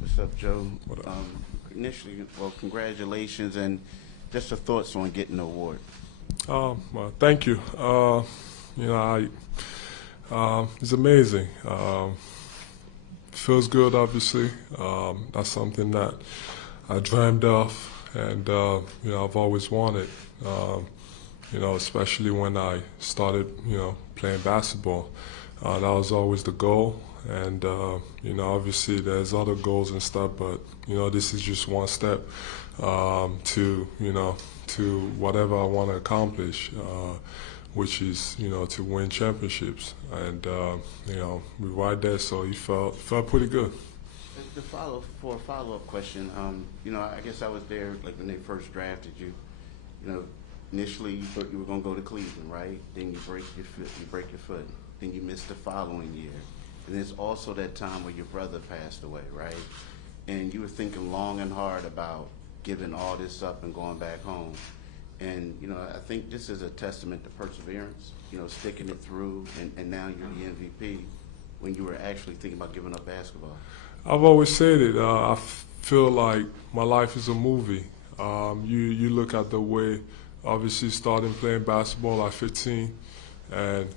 What's up, Joe? Initially, well, congratulations, and just your thoughts on getting the award. Well, thank you. It's amazing. Feels good, obviously. That's something that I dreamed of, and I've always wanted. Especially when I started, playing basketball. That was always the goal, and obviously there's other goals and stuff, but this is just one step to whatever I want to accomplish, which is to win championships, and we're right there, so it felt pretty good. For a follow-up question, I guess I was there like when they first drafted you. Initially you thought you were going to go to Cleveland, right? Then you break your foot. Then you missed the following year. And there's also that time where your brother passed away, right? And you were thinking long and hard about giving all this up and going back home. And, I think this is a testament to perseverance, sticking it through, and now you're the MVP when you were actually thinking about giving up basketball. I've always said it. I feel like my life is a movie. You look at the way, obviously starting playing basketball at 15, and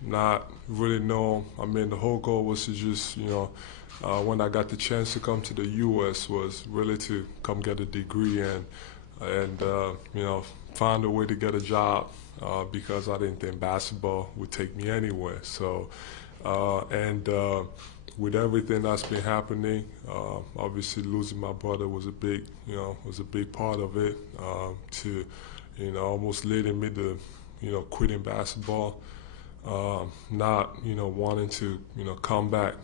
not really know. I mean, the whole goal was to just when I got the chance to come to the U.S. was really to come get a degree and find a way to get a job because I didn't think basketball would take me anywhere. So with everything that's been happening, obviously losing my brother was a big part of it. Almost leading me to quitting basketball, not wanting to come back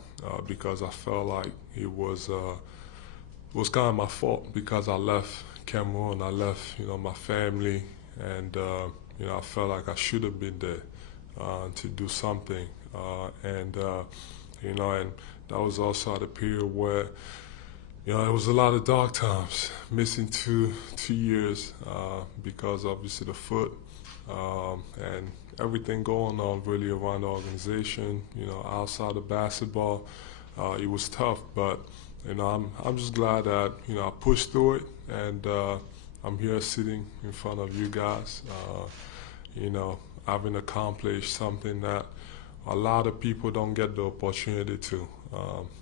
because I felt like it was kind of my fault because I left Cameroon, I left my family, and I felt like I should have been there to do something, and that was also at a period where it was a lot of dark times, missing two years because obviously the foot and everything going on really around the organization, outside of basketball. It was tough, but I'm just glad that I pushed through it, and I'm here sitting in front of you guys, having accomplished something that a lot of people don't get the opportunity to.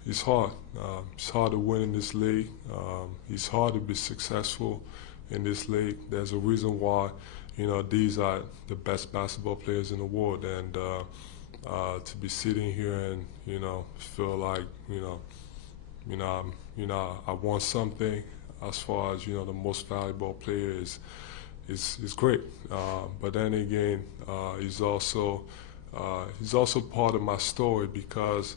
It's hard. It's hard to win in this league. It's hard to be successful in this league. There's a reason why, these are the best basketball players in the world, and to be sitting here and feel like I won something as far as the most valuable player is great. But then again, he's also part of my story because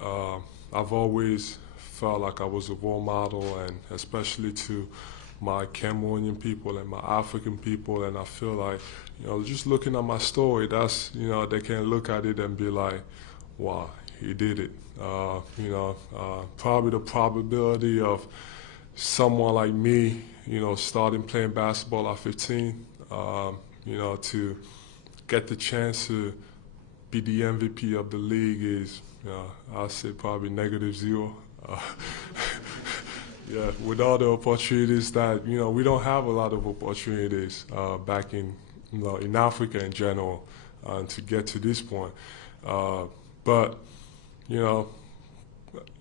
I've always felt like I was a role model, and especially to my Cameroonian people and my African people, and I feel like, just looking at my story, that's, they can look at it and be like, wow, he did it. Probably the probability of someone like me, starting playing basketball at 15, to get the chance to be the MVP of the league is, I'd say probably -0. Yeah, with all the opportunities that, we don't have a lot of opportunities back in Africa in general to get to this point. But,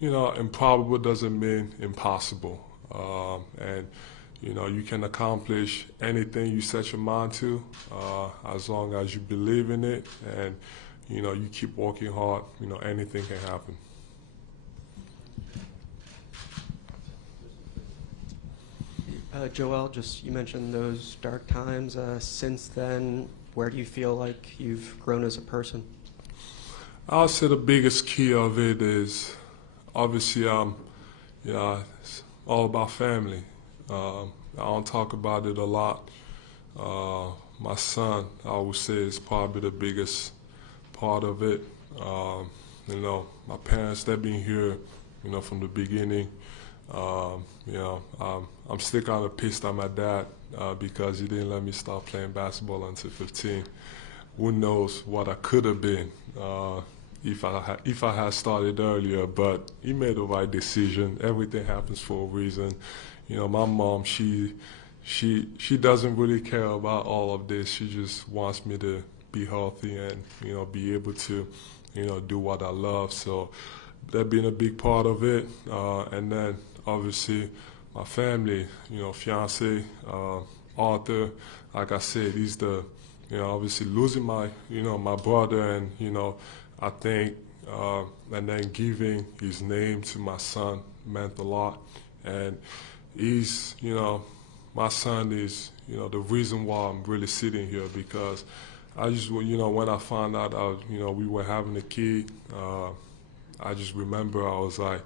improbable doesn't mean impossible. And, you can accomplish anything you set your mind to as long as you believe in it and, you keep working hard, anything can happen. Joel, you mentioned those dark times. Since then, where do you feel like you've grown as a person? I'll say the biggest key of it is obviously, it's all about family. I don't talk about it a lot. My son, I would say, is probably the biggest part of it. My parents, they've been here, from the beginning. I'm still kind of pissed at my dad because he didn't let me start playing basketball until 15. Who knows what I could have been, if I had started earlier, but he made the right decision. Everything happens for a reason. You know, my mom, she doesn't really care about all of this. She just wants me to be healthy and, you know, be able to, you know, do what I love. So that being a big part of it. And then obviously my family, you know, fiance, Arthur, like I said, he's the, you know, obviously losing my, you know, my brother, and, you know, I think, and then giving his name to my son meant a lot. And he's, you know, my son is, you know, the reason why I'm really sitting here, because I just, you know, when I found out, you know, we were having a kid, I just remember I was like,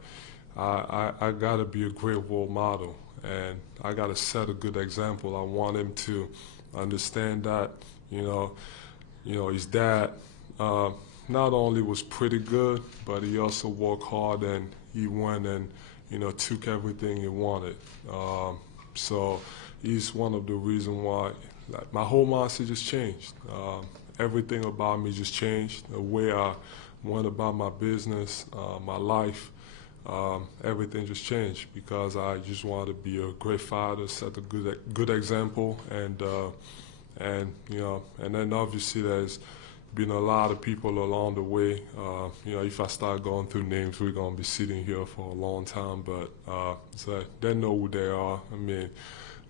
I gotta be a great role model, and I gotta set a good example. I want him to understand that, you know, his dad not only was pretty good, but he also worked hard, and he went and, you know, took everything he wanted. So he's one of the reasons why, like, my whole mindset just changed. Everything about me just changed. The way I went about my business, my life, everything just changed, because I just wanted to be a great father, set a good example, and you know, and then obviously there's been a lot of people along the way. You know, if I start going through names, we're gonna be sitting here for a long time. But so they know who they are. I mean,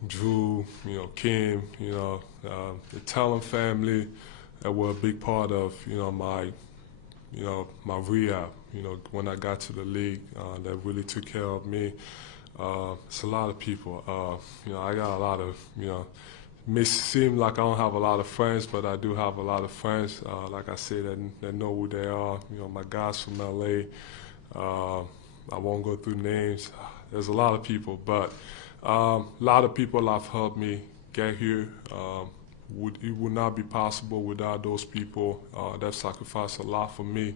Drew, you know, Kim, you know, the Talent family that were a big part of, you know, my rehab. You know, when I got to the league, that really took care of me. It's a lot of people. You know, I got a lot of, you know, may seem like I don't have a lot of friends, but I do have a lot of friends. Like I said, that know who they are. You know, my guys from LA. I won't go through names. There's a lot of people, but a lot of people have helped me get here. It would not be possible without those people. They've sacrificed a lot for me.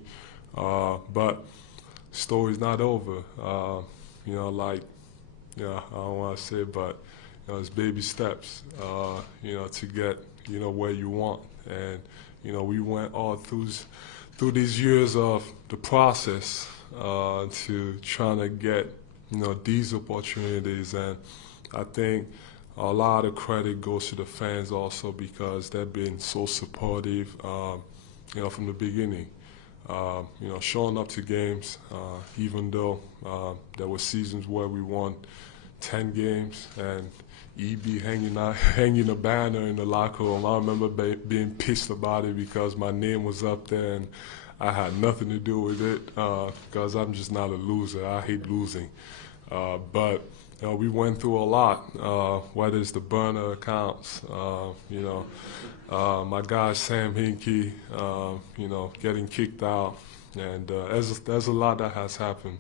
But story's not over. You know, like, yeah, I don't want to say, but you know, it's baby steps, you know, to get, you know, where you want. And, you know, we went all through these years of the process to trying to get, you know, these opportunities. And I think a lot of credit goes to the fans also, because they've been so supportive, you know, from the beginning. You know, showing up to games, even though there were seasons where we won 10 games and EB hanging a banner in the locker room. I remember being pissed about it because my name was up there and I had nothing to do with it, because I'm just not a loser. I hate losing. But you know, we went through a lot, whether it's the burner accounts, you know, my guy Sam Hinkie, you know, getting kicked out, and there's a lot that has happened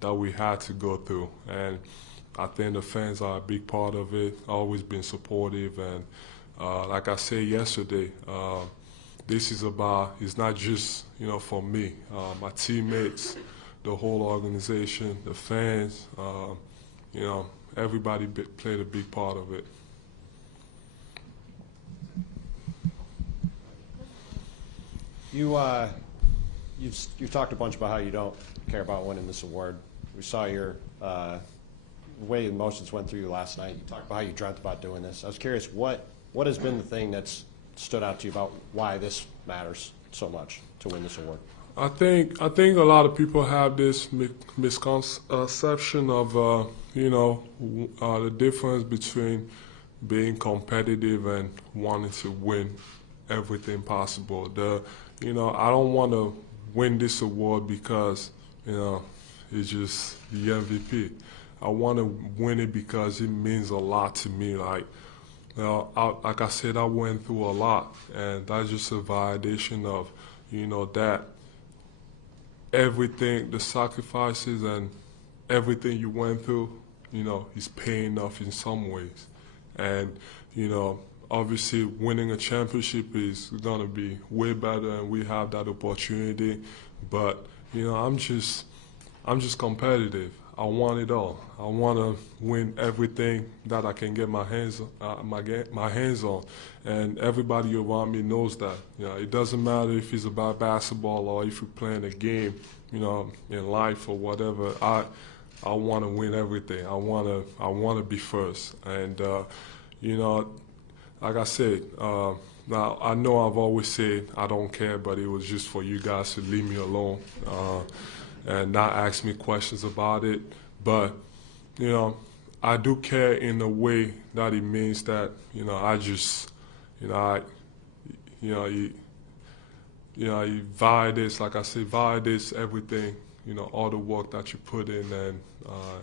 that we had to go through, and I think the fans are a big part of it. Always been supportive, and like I said yesterday, this is about, it's not just, you know, for me, my teammates, the whole organization, the fans, you know, everybody played a big part of it. You talked a bunch about how you don't care about winning this award. We saw your the way emotions went through you last night. You talked about how you dreamt about doing this. I was curious, what has been the thing that's stood out to you about why this matters so much to win this award? I think a lot of people have this misconception of you know, the difference between being competitive and wanting to win everything possible. You know, I don't want to win this award because, you know, it's just the MVP. I want to win it because it means a lot to me. Like, you know, like I said, I went through a lot, and that's just a validation of, you know, that everything, the sacrifices and everything you went through, you know, is paying off in some ways. And, you know, obviously winning a championship is going to be way better, and we have that opportunity. But, you know, I'm just competitive. I want it all. I want to win everything that I can get my hands my hands on, and everybody around me knows that. You know, it doesn't matter if it's about basketball or if you're playing a game, you know, in life or whatever. I want to win everything. I want to be first, and you know, like I said. Now, I know I've always said I don't care, but it was just for you guys to leave me alone and not ask me questions about it. But, you know, I do care in a way that it means that, you know, I just, you know, you validates, like I say, validates everything, you know, all the work that you put in,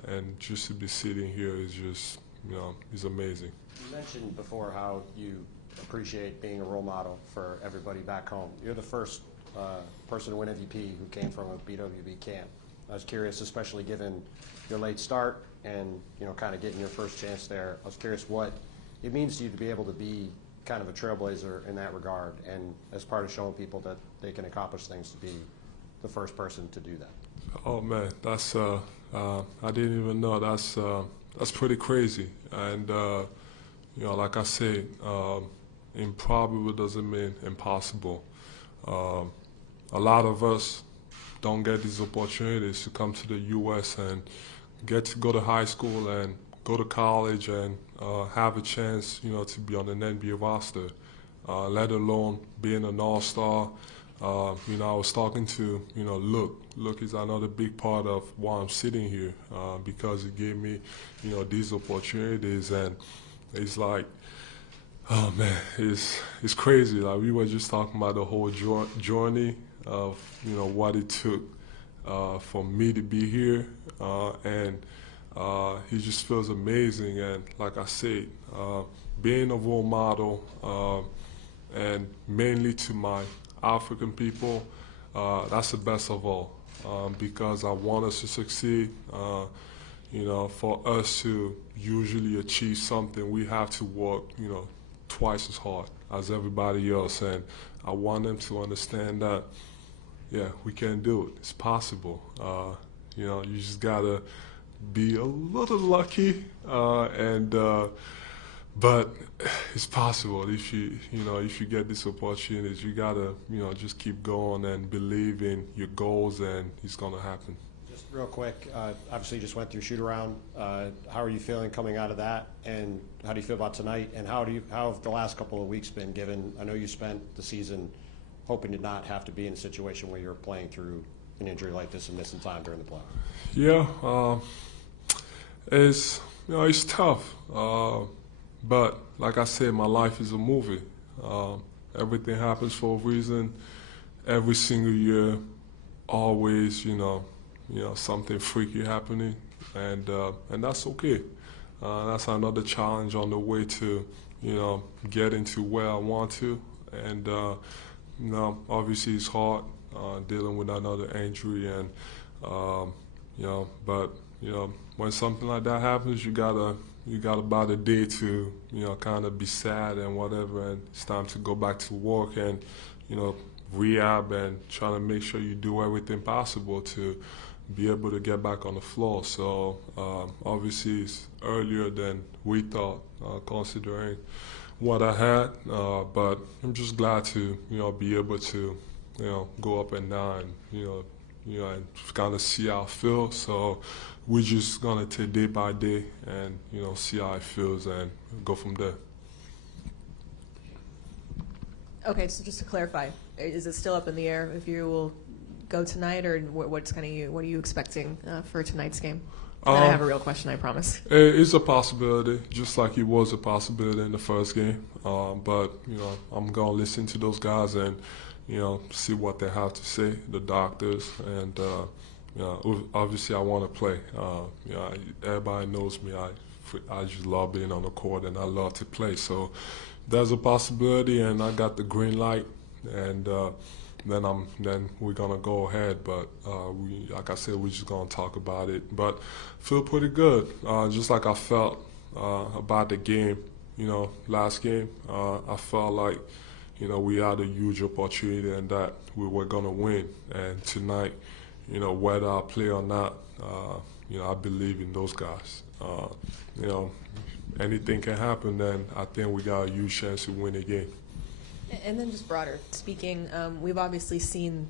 and just to be sitting here is just, you know, is amazing. You mentioned before how you appreciate being a role model for everybody back home. You're the first person to win MVP who came from a BWB camp. I was curious, especially given your late start and, you know, kind of getting your first chance there. I was curious what it means to you to be able to be kind of a trailblazer in that regard, and as part of showing people that they can accomplish things, to be the first person to do that. Oh man, that's I didn't even know. That's pretty crazy. And you know, like I said, improbable doesn't mean impossible. A lot of us don't get these opportunities to come to the U.S. and get to go to high school and go to college and have a chance, you know, to be on an NBA roster, let alone being an all-star. You know, I was talking to, you know, Luke is another big part of why I'm sitting here, because he gave me, you know, these opportunities, and it's like, oh man, it's crazy. Like, we were just talking about the whole journey of, you know, what it took for me to be here, and he just feels amazing. And like I said, being a role model, and mainly to my African people, that's the best of all, because I want us to succeed. You know, for us to usually achieve something, we have to work, you know, twice as hard as everybody else, and I want them to understand that, yeah, we can do it. It's possible. You know, you just gotta be a little lucky, but it's possible if you know, if you get this opportunity. You gotta, you know, just keep going and believe in your goals, and it's gonna happen. Just real quick, obviously you just went through shoot around. How are you feeling coming out of that, and how do you feel about tonight? And how have the last couple of weeks been? Given I know you spent the season hoping to not have to be in a situation where you're playing through an injury like this and missing time during the playoffs. Yeah, it's, you know, it's tough. But like I said, my life is a movie. Everything happens for a reason. Every single year, always, you know, something freaky happening, and that's okay. That's another challenge on the way to, you know, getting to where I want to. And you know, obviously it's hard dealing with another injury, and you know, but you know, when something like that happens, you got about a day to, you know, kind of be sad and whatever, and it's time to go back to work and, you know, rehab and try to make sure you do everything possible to be able to get back on the floor. So obviously it's earlier than we thought, considering what I had, but I'm just glad to, you know, be able to, you know, go up and down, you know, and kind of see how it feels. So we're just gonna take day by day and, you know, see how it feels and go from there. Okay, so just to clarify, is it still up in the air if you will go tonight, or what are you expecting for tonight's game? And then I have a real question, I promise. It's a possibility, just like it was a possibility in the first game. But you know, I'm gonna listen to those guys and, you know, see what they have to say, the doctors, and you know, obviously I want to play. You know, everybody knows me. I just love being on the court, and I love to play. So there's a possibility, and I got the green light, and then we're gonna go ahead. But like I said, we're just gonna talk about it. But feel pretty good, just like I felt about the game. You know, last game, I felt like, you know, we had a huge opportunity and that we were gonna win. And tonight, whether I play or not, I believe in those guys. Anything can happen, then I think we got a huge chance to win the game. And then just broader speaking, we've obviously seen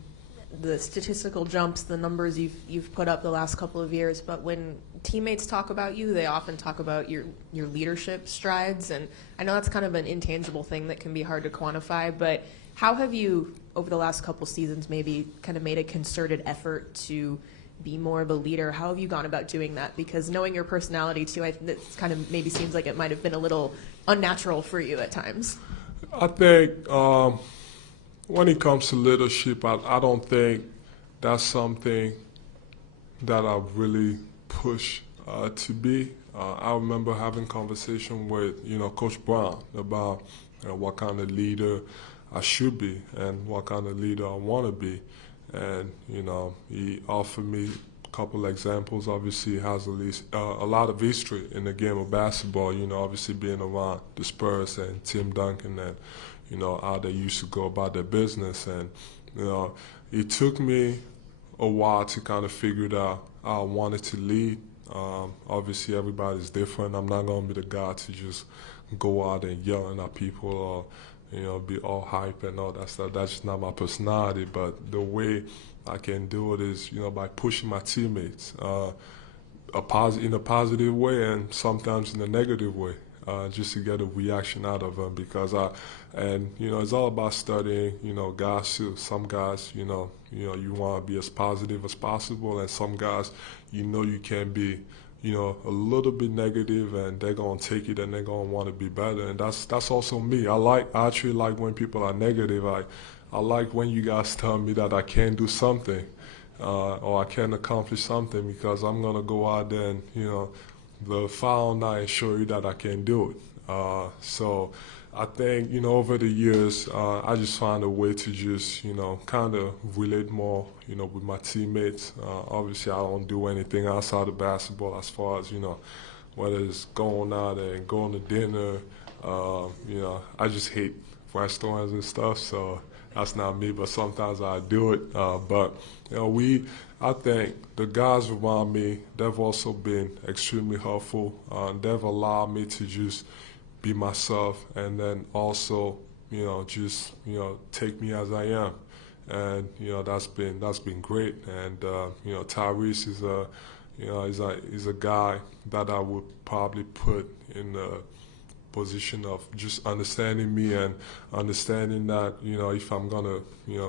the statistical jumps, the numbers you've put up the last couple of years, but when teammates talk about you, they often talk about your leadership strides, and I know that's kind of an intangible thing that can be hard to quantify, but how have you, over the last couple seasons, maybe kind of made a concerted effort to be more of a leader? How have you gone about doing that? Because knowing your personality too, I think that kind of maybe seems like it might have been a little unnatural for you at times. I think when it comes to leadership, I don't think that's something that I really push to be. I remember having conversation with Coach Brown about what kind of leader I should be and what kind of leader I want to be, and he offered me a couple examples. Obviously, he has a lot of history in the game of basketball. Obviously being around the Spurs and Tim Duncan and how they used to go about their business, and it took me a while to kind of figure out how I wanted to lead. Obviously, everybody's different. I'm not going to be the guy to just go out and yelling at people or be all hype and all that stuff. That's just not my personality. But the way I can do it is, by pushing my teammates in a positive way and sometimes in a negative way, just to get a reaction out of them. Because it's all about studying. Guys too. Some guys, you want to be as positive as possible, and some guys, you can be a little bit negative, and they're gonna take it and they're gonna want to be better, and that's also me. I actually like when people are negative. I like when you guys tell me that I can do something or I can accomplish something, because I'm gonna go out there and the foul night and show you that I can do it. So I think over the years I just found a way to just kind of relate more with my teammates. Obviously I don't do anything outside of basketball as far as whether it's going out and going to dinner. I just hate restaurants and stuff, so that's not me, but sometimes I do it. But I think the guys around me, they've also been extremely helpful. They've allowed me to just be myself, and then also just take me as I am, and that's been great. And Tyrese is a guy that I would probably put in the position of just understanding me and understanding that if I'm gonna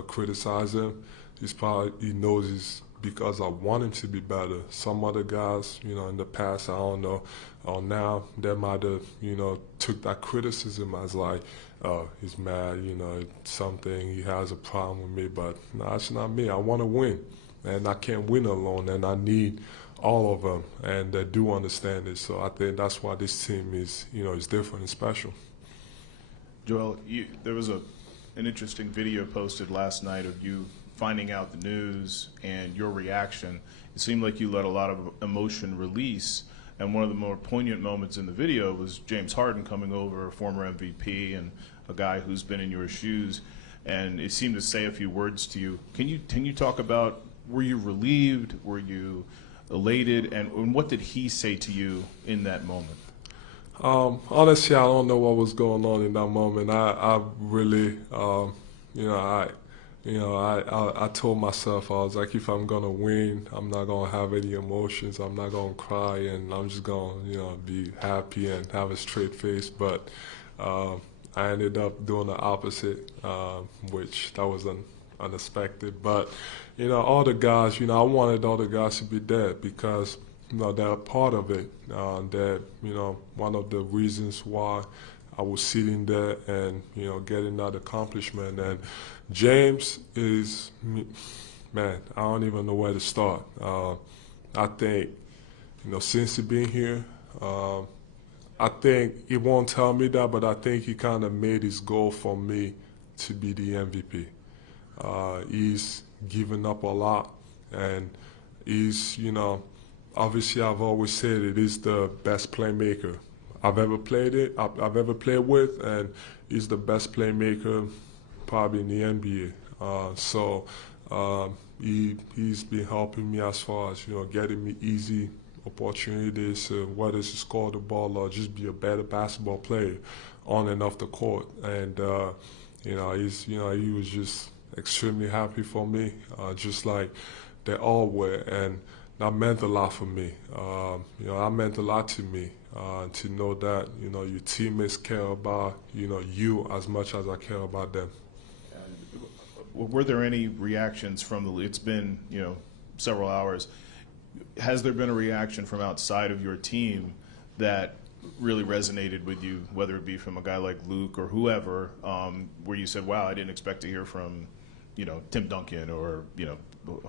criticize him, he knows it's because I want him to be better. Some other guys, in the past, I don't know, or now they might have, took that criticism as like, oh, he's mad, something, he has a problem with me. But no, it's not me. I want to win, and I can't win alone, and I need all of them, and they do understand it. So I think that's why this team is, is different and special. Joel, there was an interesting video posted last night of you finding out the news and your reaction. It seemed like you let a lot of emotion release, and one of the more poignant moments in the video was James Harden coming over, a former MVP and a guy who's been in your shoes, and it seemed to say a few words to you. Can you talk about, were you relieved, were you elated, and what did he say to you in that moment? Honestly, I don't know what was going on in that moment. I really, I told myself, I was like, if I'm gonna win, I'm not gonna have any emotions. I'm not gonna cry, and I'm just gonna, be happy and have a straight face. But I ended up doing the opposite, which that was unexpected. But all the guys, I wanted all the guys to be there because they're a part of it. They're one of the reasons why I was sitting there and getting that accomplishment. And James is, man, I don't even know where to start. I think since he's been here, I think he won't tell me that, but I think he kind of made his goal for me to be the MVP. He's given up a lot, and he's, obviously I've always said it is the best playmaker I've ever played with, and he's the best playmaker probably in the NBA. So he's been helping me as far as, getting me easy opportunities, whether it's to score the ball or just be a better basketball player on and off the court. And, he was just extremely happy for me, just like they all were. And that meant a lot for me. That meant a lot to me, to know that, your teammates care about, you as much as I care about them. Were there any reactions from the? It's been several hours. Has there been a reaction from outside of your team that really resonated with you, whether it be from a guy like Luke or whoever, where you said, "Wow, I didn't expect to hear from, Tim Duncan or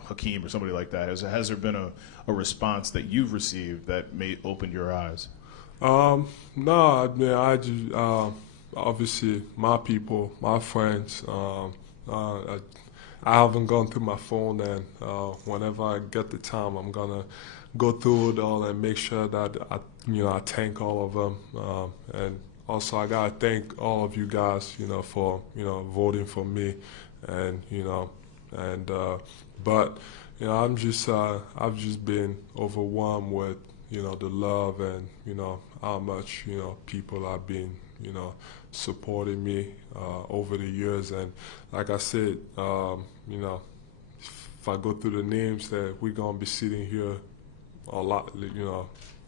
Hakeem or somebody like that"? Has there been a response that you've received that may open your eyes? No, I mean, I just obviously my people, my friends. I haven't gone through my phone, and whenever I get the time, I'm gonna go through it all and make sure that I thank all of them. And also, I gotta thank all of you guys, for voting for me, and but I'm just I've just been overwhelmed with the love and how much people have been supporting me over the years. And like I said, if I go through the names, that we're gonna be sitting here a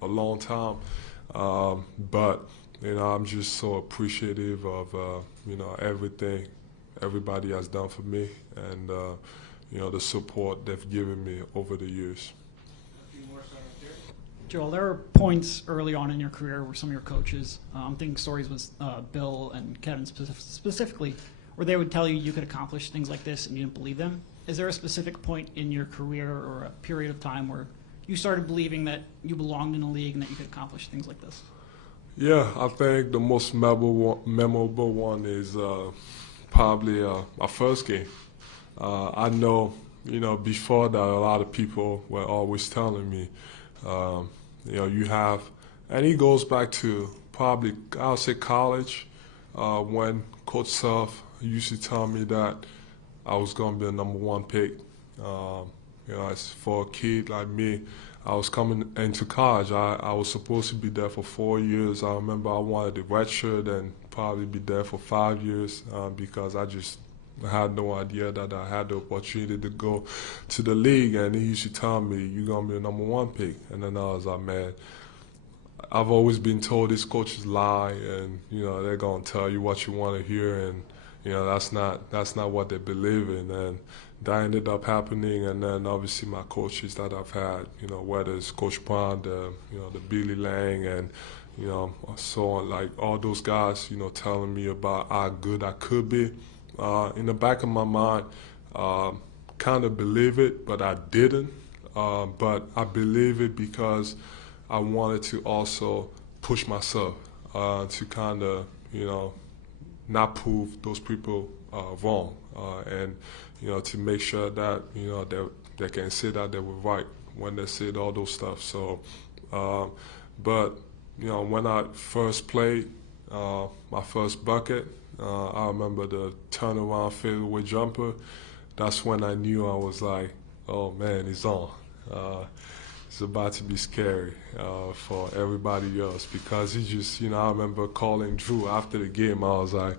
long time. But I'm just so appreciative of everything everybody has done for me, and the support they've given me over the years. Joel, there were points early on in your career where some of your coaches, I'm thinking stories with Bill and Kevin specifically, where they would tell you could accomplish things like this and you didn't believe them. Is there a specific point in your career or a period of time where you started believing that you belonged in a league and that you could accomplish things like this? Yeah, I think the most memorable one is probably our first game. I know, before that, a lot of people were always telling me, you have, and it goes back to probably, I'll say college, when Coach Self used to tell me that I was going to be a #1 pick. As for a kid like me, I was coming into college. I was supposed to be there for 4 years. I remember I wanted the red shirt and probably be there for 5 years because I just had no idea that I had the opportunity to go to the league. And he used to tell me, "You're going to be a #1 pick." And then I was like, man, I've always been told these coaches lie, and they're going to tell you what you want to hear, and that's not what they believe in. And that ended up happening. And then obviously my coaches that I've had, whether it's Coach Brown, the Billy Lang, and so on, like all those guys, telling me about how good I could be. In the back of my mind, kind of believe it, but I didn't. But I believe it because I wanted to also push myself to kind of, not prove those people wrong, and to make sure that they can say that they were right when they said all those stuff. So, but when I first played my first bucket, I remember the turnaround fadeaway jumper. That's when I knew I was like, oh man, it's on. It's about to be scary for everybody else, because he just, I remember calling Drew after the game. I was like,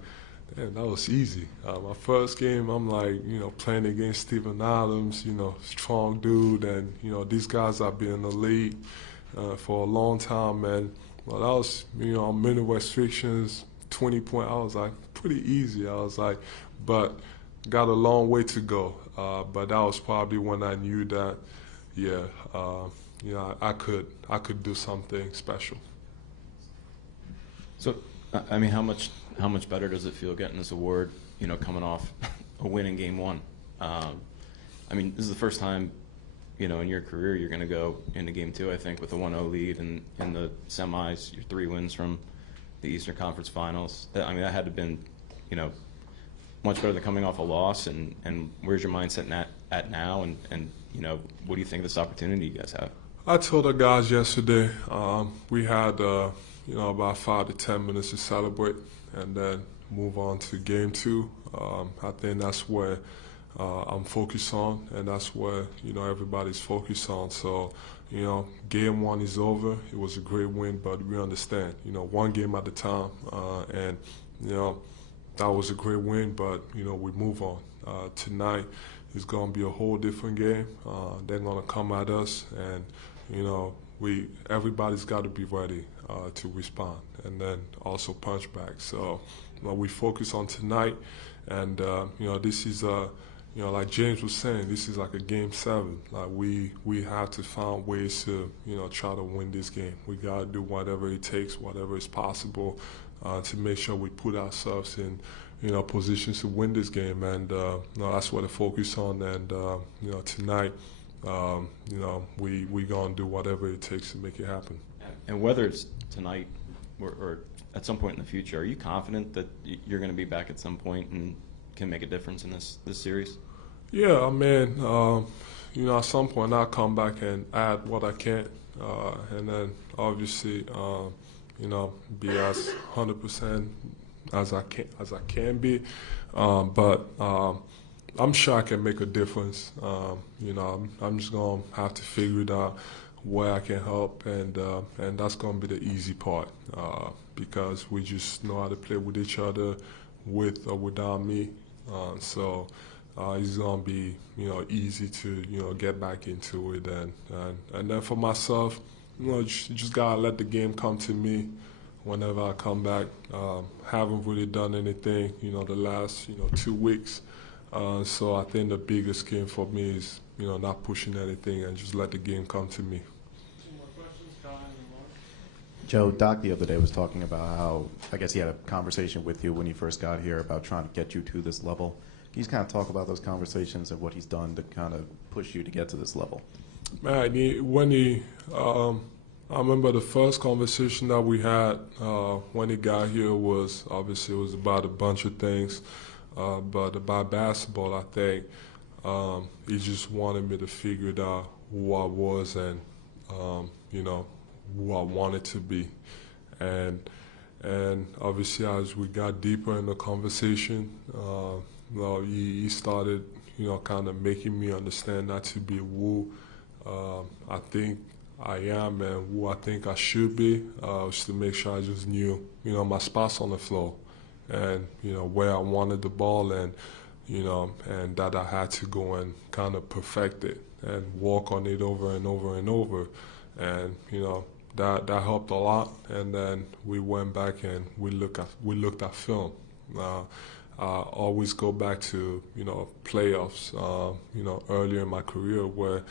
damn, that was easy. My first game, I'm like, playing against Steven Adams, strong dude, and, these guys have been in the league for a long time, and well, that was, minute restrictions, 20-point. I was like, pretty easy. I was like, but got a long way to go. But that was probably when I knew that, I could do something special. So, I mean, how much better does it feel getting this award, coming off a win in Game 1? I mean, this is the first time, in your career you're going to go into Game 2, I think, with a 1-0 lead, and in the semis, your 3 wins from the Eastern Conference Finals. I mean, that had to have been, much better than coming off a loss. And where's your mindset at now? And what do you think of this opportunity you guys have? I told the guys yesterday we had about 5 to 10 minutes to celebrate and then move on to Game 2. I think that's where I'm focused on, and that's where everybody's focused on. So game one is over. It was a great win, but we understand one game at a time, and that was a great win, but we move on. Tonight is going to be a whole different game. They're going to come at us, and everybody's got to be ready to respond and then also punch back. So we focus on tonight, and this is like James was saying, this is like a game 7. Like we have to find ways to try to win this game. We got to do whatever it takes, whatever is possible, to make sure we put ourselves in positions to win this game, and that's what I focus on. And tonight, we gonna do whatever it takes to make it happen. And whether it's tonight or at some point in the future, are you confident that you're going to be back at some point and can make a difference in this series? Yeah, I mean, at some point I'll come back and add what I can, and then obviously, be as 100% as I can be. But I'm sure I can make a difference. I'm just gonna have to figure it out where I can help, and that's gonna be the easy part, because we just know how to play with each other, with or without me. So it's gonna be easy to get back into it, and then for myself, just gotta let the game come to me whenever I come back. Haven't really done anything the last 2 weeks, so I think the biggest game for me is not pushing anything and just let the game come to me. Joe, Doc the other day was talking about how, I guess he had a conversation with you when you first got here about trying to get you to this level. Can you just kind of talk about those conversations and what he's done to kind of push you to get to this level? Man, I remember the first conversation that we had when he got here was obviously it was about a bunch of things, but about basketball, I think he just wanted me to figure out who I was and who I wanted to be, and obviously as we got deeper in the conversation, he started kind of making me understand that to be who I think I am and who I think I should be, was to make sure I just knew my spots on the floor, and where I wanted the ball, and and that I had to go and kind of perfect it and work on it over and over and over, and that helped a lot. And then we went back and we looked at film. I always go back to playoffs, earlier in my career where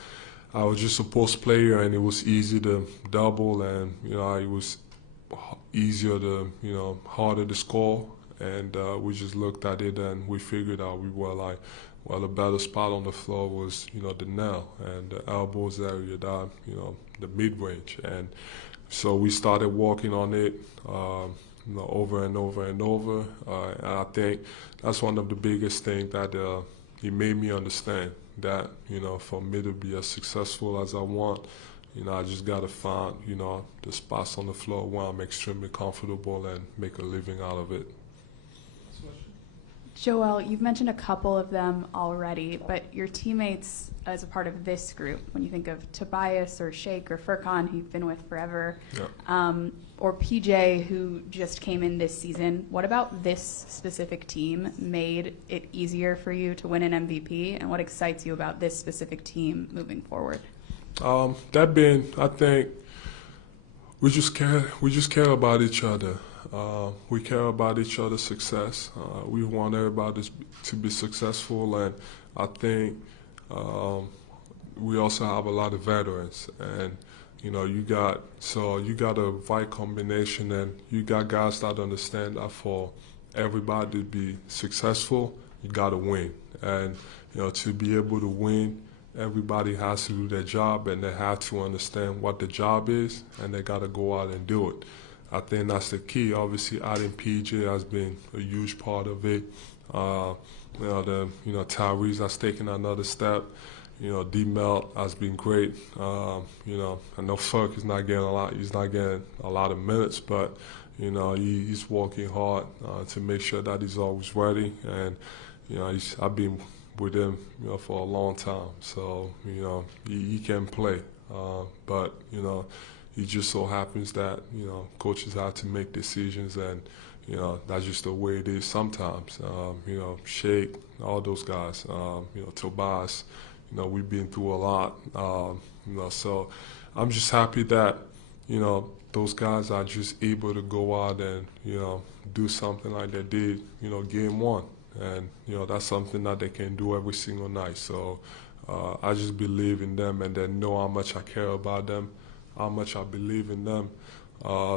I was just a post player and it was easy to double, and it was easier to harder to score, and we just looked at it and we figured out we were like, well, the better spot on the floor was the nail and the elbows area, that the mid-range, and so we started working on it over and over and over, and I think that's one of the biggest things that he made me understand, that for me to be as successful as I want, I just gotta find the spots on the floor where I'm extremely comfortable and make a living out of it. Joel, you've mentioned a couple of them already, but your teammates as a part of this group, when you think of Tobias or Shake or Furkan, who you've been with forever, or PJ, who just came in this season, what about this specific team made it easier for you to win an MVP, and what excites you about this specific team moving forward? That being, I think we just care about each other. We care about each other's success. We want everybody to be successful, and I think we also have a lot of veterans, and you got a right combination, and you got guys that understand that for everybody to be successful, you got to win, and to be able to win, everybody has to do their job, and they have to understand what the job is, and they got to go out and do it. I think that's the key. Obviously, adding PJ has been a huge part of it. Tyrese has taken another step. D-Melt has been great. I know Furk is not getting a lot. He's not getting a lot of minutes, but he's working hard to make sure that he's always ready. And I've been with him, for a long time. So, he can play. But, it just so happens that, coaches have to make decisions, and, that's just the way it is sometimes. Shake, all those guys, Tobias, we've been through a lot. So I'm just happy that, those guys are just able to go out and, do something like they did, game one. And, that's something that they can do every single night. So I just believe in them, and they know how much I care about them, how much I believe in them.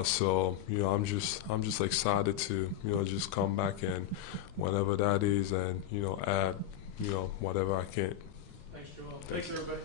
So, I'm just excited to, just come back and whatever that is, and, add, whatever I can. Thanks, Joel. Thanks, everybody.